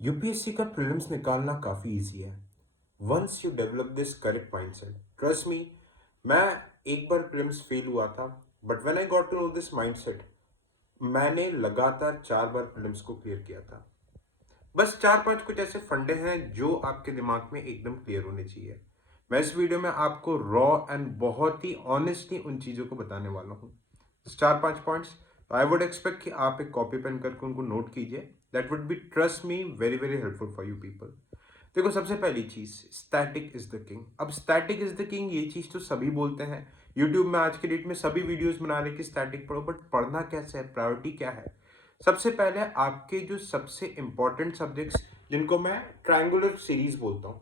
UPSC का prelims निकालना काफ़ी इजी है once you develop this correct mindset. Trust me, मैं एक बार प्रीलिम्स फेल हुआ था, but when I got to know this mindset, मैंने लगातार 4 बार प्रीलिम्स को क्लियर किया था। बस 4-5 कुछ ऐसे फंडे हैं जो आपके दिमाग में एकदम क्लियर होने चाहिए। मैं इस वीडियो में आपको रॉ एंड बहुत ही ऑनेस्टली उन चीज़ों को बताने वाला हूँ। 4-5 पॉइंट्स, तो आई वुड एक्सपेक्ट कि आप एक कॉपी पेन करके उनको नोट कीजिए। That would B, trust me, very very helpful for you people. देखो, सबसे पहली चीज, स्टैटिक इज द किंग। अब स्टैटिक इज द किंग ये चीज तो सभी बोलते हैं, यूट्यूब में आज के डेट में सभी वीडियोस बना रहे कि स्टैटिक पढ़ो, बट पढ़ना कैसे है, प्रायोरिटी क्या है। सबसे पहले आपके जो सबसे इंपॉर्टेंट सब्जेक्ट्स, जिनको मैं ट्रायंगुलर सीरीज बोलता हूँ,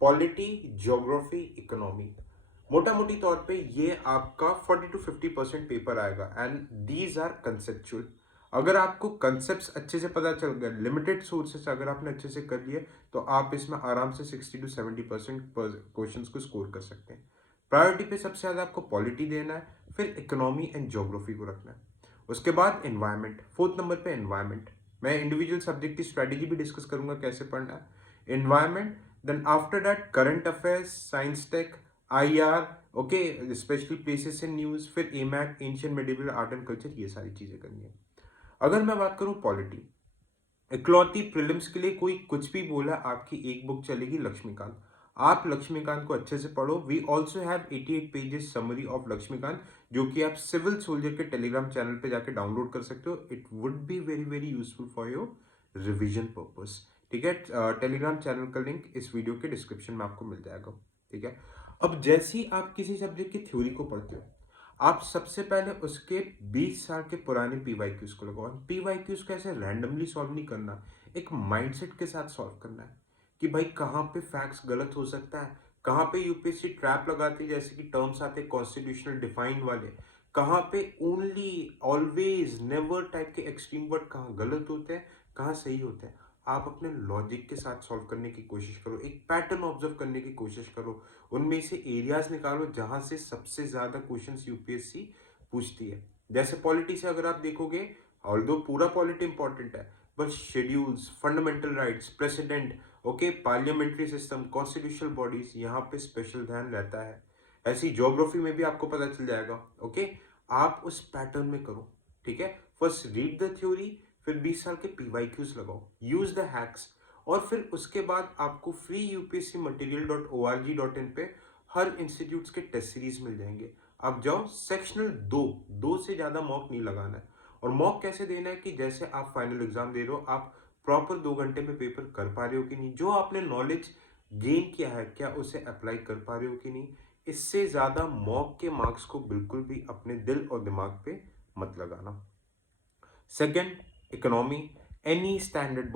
पॉलिटी, ज्योग्राफी, इकोनॉमी, मोटा मोटी तौर पे ये आपका 40 to 50% पेपर आएगा एंड दीज आर कंसेप्चुअल। अगर आपको कंसेप्ट अच्छे से पता चल गया, लिमिटेड सोर्सेस अगर आपने अच्छे से कर लिए, तो आप इसमें आराम से 60 to 70% क्वेश्चंस को स्कोर कर सकते हैं। प्रायोरिटी पे सबसे ज़्यादा आपको पॉलिटी देना है, फिर इकोनॉमी एंड ज्योग्राफी को रखना है। उसके बाद एनवायरमेंट, 4th नंबर पे एनवायरमेंट। मैं इंडिविजुअल सब्जेक्ट की स्ट्रेटेजी भी डिस्कस करूंगा कैसे पढ़ना है। Environment, then after that current affairs, science tech, IR, okay, specially places in news, फिर एमैक, ancient medieval, art and culture, ये सारी चीजें करनी है। अगर मैं बात करूं पॉलिटी, इकलौती प्रीलिम्स के लिए कोई कुछ भी बोला, आपकी एक बुक चलेगी, लक्ष्मीकांत। आप लक्ष्मीकांत को अच्छे से पढ़ो। We also have 88 pages summary of Laxmikanth, जो कि आप सिविल सोल्जर के टेलीग्राम चैनल पे जाके डाउनलोड कर सकते हो। It would be very very useful for your revision purpose. ठीक है, टेलीग्राम चैनल का लिंक इस वीडियो के डिस्क्रिप्शन में आपको मिल जाएगा। ठीक है, अब जैसे ही आप किसी सब्जेक्ट की थ्योरी को पढ़ते हो, आप सबसे पहले उसके 20 साल के पुराने पीवाईक्यूज को लगाओ। पीवाईक्यूज को ऐसे रैंडमली सॉल्व नहीं करना, एक माइंडसेट के साथ सॉल्व करना है कि भाई कहाँ पे फैक्ट्स गलत हो सकता है, कहाँ पे यूपीएससी ट्रैप लगाती है, जैसे कि टर्म्स आते हैं कॉन्स्टिट्यूशनल डिफाइंड वाले, कहाँ पे ओनली, ऑलवेज, नेवर टाइप के एक्सट्रीम वर्ड कहाँ गलत होते हैं, कहाँ सही होते हैं। आप अपने लॉजिक के साथ सॉल्व करने की कोशिश करो, एक पैटर्न ऑब्जर्व करने की कोशिश करो, उनमें से एरियाज निकालो जहां से सबसे ज्यादा क्वेश्चंस यूपीएससी पूछती है। जैसे पॉलिटी से अगर आप देखोगे, ऑल्दो पूरा पॉलिटी इंपॉर्टेंट है, but schedules, fundamental rights, president, okay, parliamentary system, constitutional bodies, यहाँ पे स्पेशल ध्यान रहता है। ऐसी ज्योग्राफी में भी आपको पता चल जाएगा। ओके, आप उस पैटर्न में करो। ठीक है, फर्स्ट रीड द थ्योरी, फिर 20 साल के पीवाईक्यूज लगाओ, यूज द हैक्स, और फिर उसके बाद आपको फ्री यूपीएससी मटेरियल .org.in पे हर इंस्टीट्यूट्स के टेस्ट सीरीज मिल जाएंगे। आप जाओ, सेक्शनल दो से ज्यादा मॉक नहीं लगाना है। और मॉक कैसे देना है कि जैसे आप फाइनल एग्जाम दे रहे हो, आप प्रॉपर 2 घंटे में पेपर कर पा रहे हो कि नहीं, जो आपने नॉलेज गेन किया है क्या उसे अप्लाई कर पा रहे हो कि नहीं। इससे ज्यादा मॉक के मार्क्स को बिल्कुल भी अपने दिल और दिमाग पे मत लगाना। Second, economy, any standard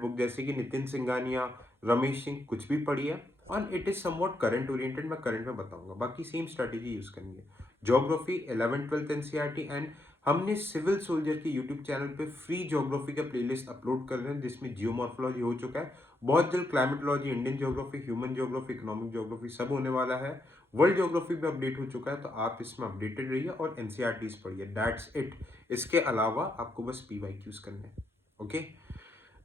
book जैसे कि नितिन सिंघानिया, रमेश सिंह, कुछ भी पढ़िए, और it is somewhat current oriented, मैं करंट में बताऊंगा, बाकी सेम स्ट्रेटेजी यूज करनी है। Geography 11th 12th NCERT, and हमने सिविल सोल्जर के यूट्यूब चैनल पे फ्री ज्योग्राफी का प्लेलिस्ट अपलोड कर रहे हैं, जिसमें जियोमॉर्फोलॉजी हो चुका है, बहुत जल्द climatology, Indian geography, human geography, economic geography सब होने वाला है। वर्ल्ड ज्योग्राफी भी अपडेट हो चुका है, तो आप इसमें अपडेटेड रहिए और एनसीईआरटीज पढ़िए, दैट्स इट। इसके अलावा आपको बस पीवाईक्यूज करने हैं। Okay,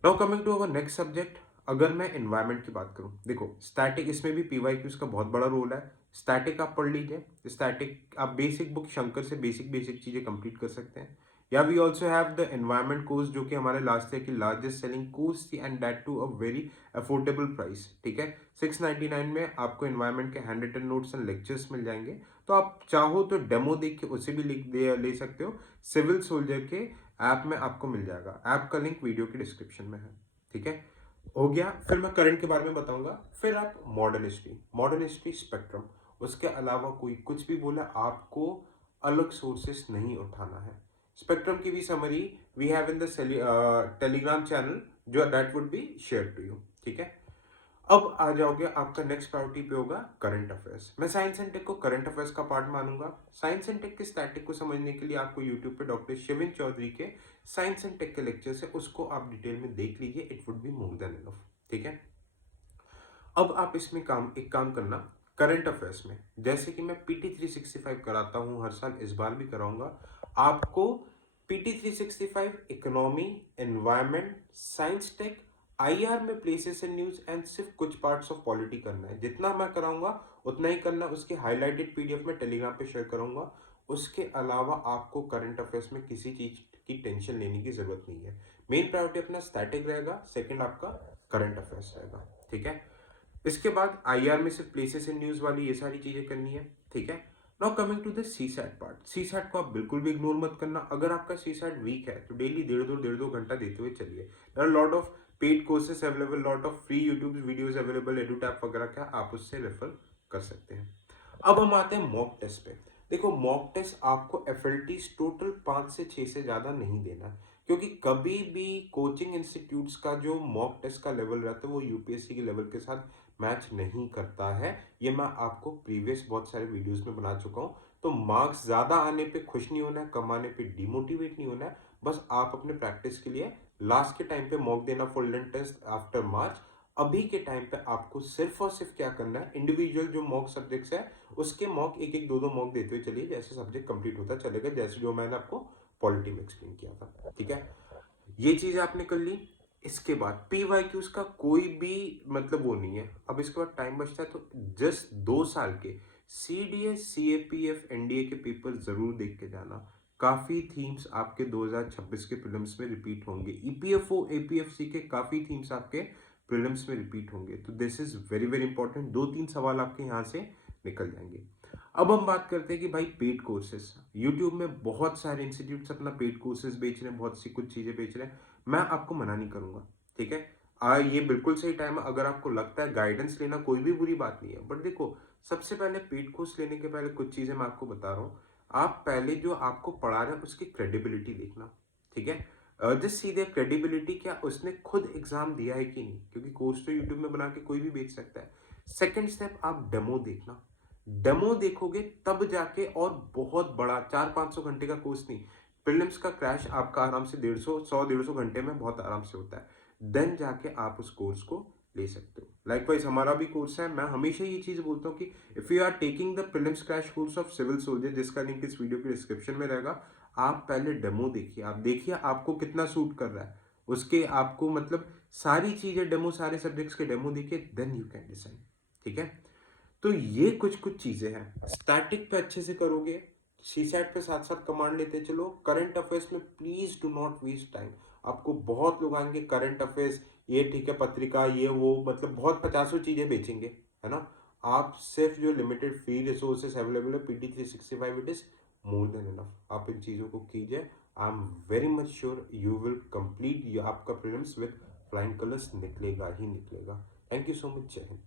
now coming to our next subject. अगर मैं एनवायरनमेंट की बात करूं, देखो स्टैटिक, इसमें भी पीवाईक्यूज का बहुत बड़ा रोल है। स्टैटिक आप पढ़ लीजिए, स्टैटिक आप बेसिक बुक शंकर से बेसिक बेसिक चीजें कंप्लीट कर सकते हैं। या we also have the environment course, जो कि हमारे लास्ट ईयर की लार्जेस्ट सेलिंग कोर्स थी, and that too a very affordable price. ठीक है, 699 में आपको एनवायरनमेंट के hand written notes and lectures मिल जाएंगे। तो आप चाहो तो डेमो देख के उसे भी ले सकते हो, सिविल सोल्जर के ऐप में आपको मिल जाएगा। ऐप का लिंक वीडियो के डिस्क्रिप्शन में है। ठीक है, हो गया। फिर मैं करंट के बारे में बताऊंगा, फिर आप मॉडर्न हिस्ट्री स्पेक्ट्रम, उसके अलावा कोई कुछ भी बोला, आपको अलग सोर्सेस नहीं उठाना है। स्पेक्ट्रम की भी summary we have in the Telegram channel, जो that would be share to you. ठीक है, अब आ जाओगे, आपका नेक्स्ट प्रायोरिटी पे होगा करंट अफेयर्स। मैं साइंस एंड टेक को करंट अफेयर्स का पार्ट मानूंगा। साइंस एंड टेक के स्टैटिक को समझने के लिए आपको यूट्यूब पे डॉक्टर शिविन चौधरी के साइंस एंड टेक के लेक्चर्स है, उसको आप डिटेल में देख लीजिए, it would be more than enough. ठीक है, अब आप इसमें एक काम करना, करंट अफेयर्स में जैसे कि मैं PT 365 कराता हूं हर साल, इस बार भी कराऊंगा आपको। PT 365 economy, environment, science tech, IR में प्लेसेस एंड न्यूज एंड सिर्फ कुछ पार्ट्स ऑफ पॉलिटी करना है। जितना मैं कराऊंगा उतना ही करना। उसके हाईलाइटेड PDF में टेलीग्राम पे शेयर करूंगा। उसके अलावा आपको करंट अफेयर्स में किसी चीज की टेंशन लेने की जरूरत नहीं है। मेन प्रायोरिटी अपना स्टैटिक रहेगा, सेकंड आपका करंट अफेयर्स रहेगा। ठीक है। इसके बाद IR में सिर्फ प्लेसेस एंड न्यूज वाली ये सारी चीजें करनी है। ठीक है। Now coming to the CSAT part. CSAT को आप बिल्कुल भी इग्नोर मत करना। अगर आपका CSAT वीक है तो डेली डेढ़ दो घंटा देते हुए चलिए। There are lot of paid courses available, lot of free YouTube videos available, EduTap वगैरह का, आप उससे रेफर कर सकते हैं। अब हम आते हैं मॉक टेस्ट पे। देखो मॉक टेस्ट आपको FLTs टोटल 5 से 6 से ज़्यादा नहीं देना है, क्योंकि कभी भी कोचिंग इंस्टीट्यूट्स का जो मॉक टेस्ट का लेवल रहता है वो UPSC के लेवल के साथ मैच नहीं करता है। ये मैं आपको प्रीवियस बहुत सारे वीडियोस में बना चुका हूँ। तो मार्क्स ज़्यादा आने पे खुश नहीं होना है, कम आने पे डिमोटिवेट नहीं होना है। बस आप अपने प्रैक्टिस के लिए लास्ट के टाइम पे मॉक देना, full length test after March. अभी के टाइम पे आपको सिर्फ और सिर्फ क्या करना है, इंडिविजुअल जो मॉक सब्जेक्ट्स है उसके मॉक एक एक दो मॉक देते हुए चलिए, जैसे सब्जेक्ट कंप्लीट होता चलेगा, जैसे जो मैंने आपको पॉलिटी में एक्सप्लेन किया था। ठीक है। ये चीज आपने कर ली। इसके बाद PYQs का कोई भी मतलब वो नहीं है। अब इसके बाद टाइम बचता है तो जस्ट 2 साल के CDS CAPF NDA के पेपर जरूर देख के जाना। काफी थीम्स आपके 2026 के प्रीलिम्स में रिपीट होंगे। EPFO APFC के काफी थीम्स आपके प्रीलिम्स में रिपीट होंगे। तो this is very very important. 2-3 सवाल आपके यहाँ से निकल जाएंगे। अब हम बात करते हैं कि भाई पेड कोर्सेज। यूट्यूब में बहुत सारे इंस्टीट्यूट्स अपना पेड कोर्सेज बेच रहे हैं, बहुत सी कुछ चीजें बेच रहे हैं। मैं आपको मना नहीं करूंगा। ठीक है। ये बिल्कुल सही टाइम है। अगर आपको लगता है गाइडेंस लेना कोई भी बुरी बात नहीं है, बट देखो सबसे पहले पेड कोर्स लेने के पहले कुछ चीजें मैं आपको बता रहा हूँ। आप पहले जो आपको पढ़ा रहे हैं उसकी क्रेडिबिलिटी देखना। ठीक है। जस्ट सी देयर क्रेडिबिलिटी, क्या उसने खुद एग्जाम दिया है कि नहीं, क्योंकि कोर्स तो यूट्यूब में बना के कोई भी बेच सकता है। सेकेंड स्टेप, आप डेमो देखना। डेमो देखोगे तब जाके, और बहुत बड़ा 400-500 घंटे का कोर्स नहीं, प्रीलिम्स का क्रैश आपका आराम से 150 घंटे में बहुत आराम से होता है। देन जाके आप उस कोर्स को ले सकते हो। लाइकवाइज हमारा भी कोर्स है। मैं हमेशा ये चीज बोलता हूँ कि if you are taking the prelims crash course of civil soldier, जिसका लिंक इस वीडियो के डिस्क्रिप्शन में रहेगा, आप पहले डेमो देखिए। आप देखिए आपको कितना सूट कर रहा है, उसके आपको मतलब सारी चीजें डेमो, सारे सब्जेक्ट्स के डेमो देखिए, देन यू कैन डिसाइड। ठीक है। तो ये कुछ कुछ चीजें हैं। स्टैटिक पे अच्छे से करोगे, CSAT पे साथ साथ कमांड लेते चलो। करंट अफेयर्स में please do not waste time. आपको बहुत लोग आएंगे करंट अफेयर्स, ये ठीक है पत्रिका, ये वो, मतलब बहुत 50 चीजें बेचेंगे, है ना। आप सिर्फ जो लिमिटेड फ्री रिसोर्सेस अवेलेबल है PT 365, it is more than enough. आप इन चीजों को कीजिए। I am very much sure you will complete आपका प्रीलिम्स विद फ्लाइंग कलर्स, निकलेगा ही निकलेगा। Thank you so much. जय हिंद।